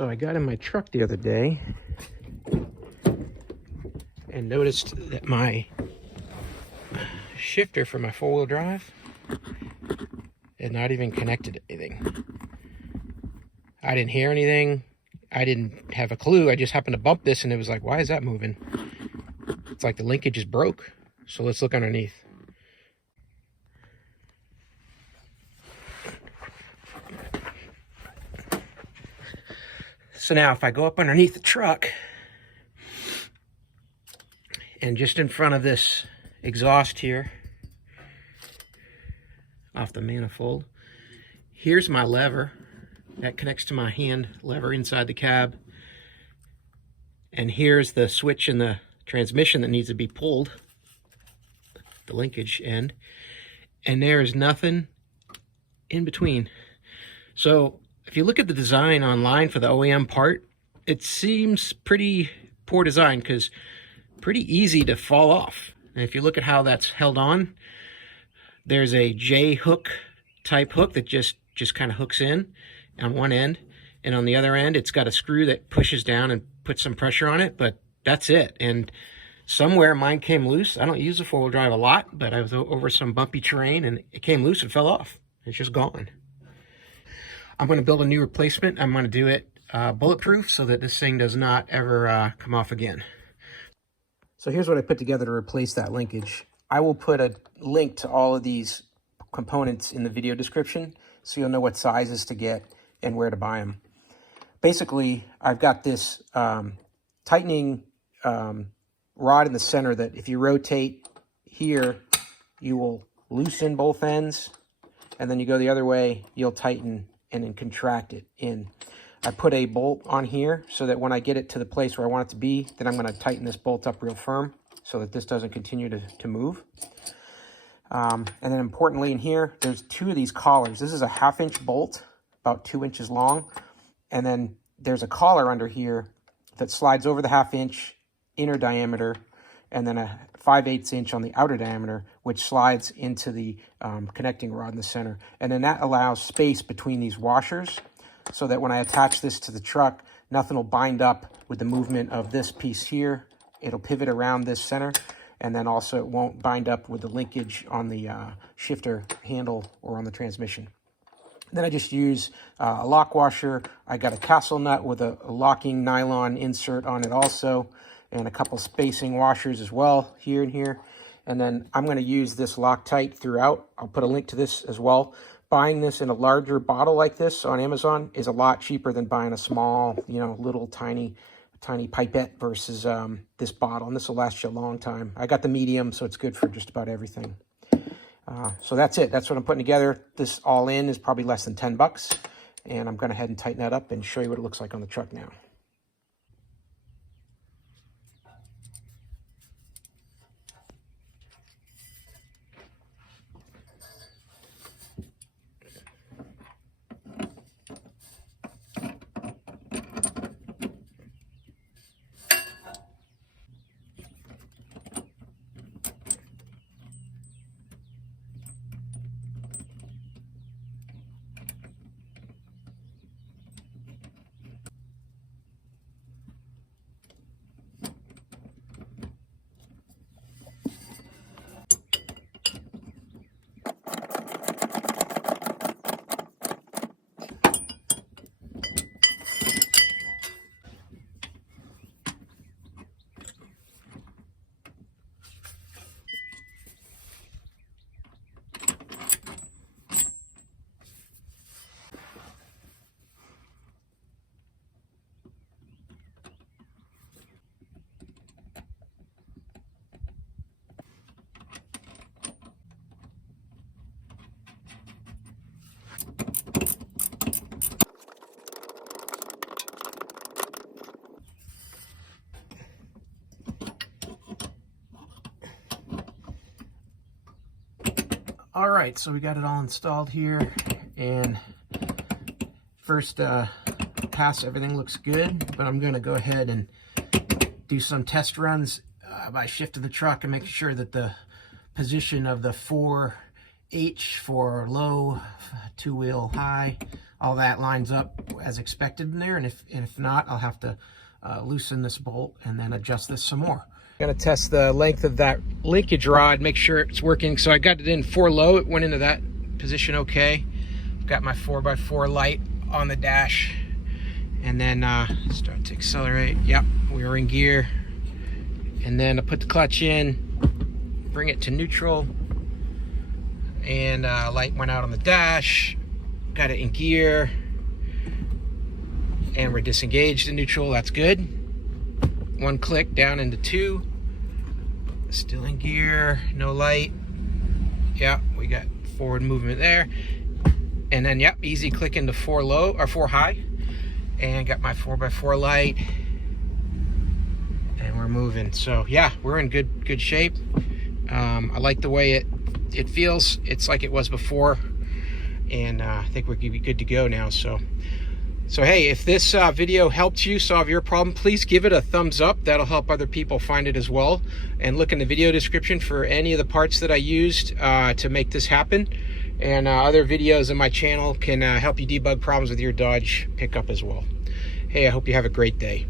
So I got in my truck the other day and noticed that my shifter for my four-wheel drive had not even connected to anything. I didn't hear anything. I didn't have a clue. I just happened to bump this and it was like, why is that moving? It's like the linkage is broke. So let's look underneath. So now if I go up underneath the truck and just in front of this exhaust here, off the manifold, here's my lever that connects to my hand lever inside the cab. And here's the switch in the transmission that needs to be pulled, the linkage end. And there is nothing in between. So if you look at the design online for the OEM part, it seems pretty poor design because pretty easy to fall off. And if you look at how that's held on, there's a J hook type hook that just kind of hooks in on one end, and on the other end it's got a screw that pushes down and puts some pressure on it, but that's it. And somewhere mine came loose. I don't use the four-wheel drive a lot, but I was over some bumpy terrain and it came loose and fell off. It's just gone. I'm going to build a new replacement. I'm going to do it bulletproof so that this thing does not ever come off again. So here's what I put together to replace that linkage. I will put a link to all of these components in the video description so you'll know what sizes to get and where to buy them. Basically, I've got this tightening rod in the center that if you rotate here, you will loosen both ends, and then you go the other way, you'll tighten and then contract it in. I put a bolt on here so that when I get it to the place where I want it to be, then I'm going to tighten this bolt up real firm so that this doesn't continue to move. And then importantly in here, there's two of these collars. This is a 1/2-inch bolt, about 2 inches long. And then there's a collar under here that slides over the 1/2-inch inner diameter, and then a 5/8 inch on the outer diameter, which slides into the connecting rod in the center. And then that allows space between these washers so that when I attach this to the truck, nothing will bind up with the movement of this piece here. It'll pivot around this center, and then also it won't bind up with the linkage on the shifter handle or on the transmission. Then I just use a lock washer. I got a castle nut with a locking nylon insert on it also, and a couple spacing washers as well, here and here. And then I'm going to use this Loctite throughout. I'll put a link to this as well. Buying this in a larger bottle like this on Amazon is a lot cheaper than buying a small, little tiny pipette versus this bottle. And this will last you a long time. I got the medium, so it's good for just about everything. So that's it. That's what I'm putting together. This all in is probably less than 10 bucks. And I'm going to head and tighten that up and show you what it looks like on the truck now. All right, so we got it all installed here, and first pass, everything looks good, but I'm going to go ahead and do some test runs by shifting the truck and making sure that the position of the 4 H for low, 2-wheel high. All that lines up as expected in there, and if not, I'll have to loosen this bolt and then adjust this some more. I'm gonna test the length of that linkage rod, make sure it's working. So I got it in 4 low, it went into that position okay. I've got my 4x4 light on the dash, and then start to accelerate. Yep, we were in gear. And then I put the clutch in, bring it to neutral, and light went out on the dash. Got it in gear, and we're disengaged in neutral. That's good. 1 click down into 2. Still in gear, no light. Yeah, we got forward movement there. And then, yep, easy click into 4 low or 4 high, and got my 4x4 light, and we're moving. So yeah, we're in good shape. I like the way it feels. It's like it was before, and I think we're gonna be good to go now. So hey, if this video helped you solve your problem, please give it a thumbs up. That'll help other people find it as well. And look in the video description for any of the parts that I used to make this happen. And other videos on my channel can help you debug problems with your Dodge pickup as well. Hey, I hope you have a great day.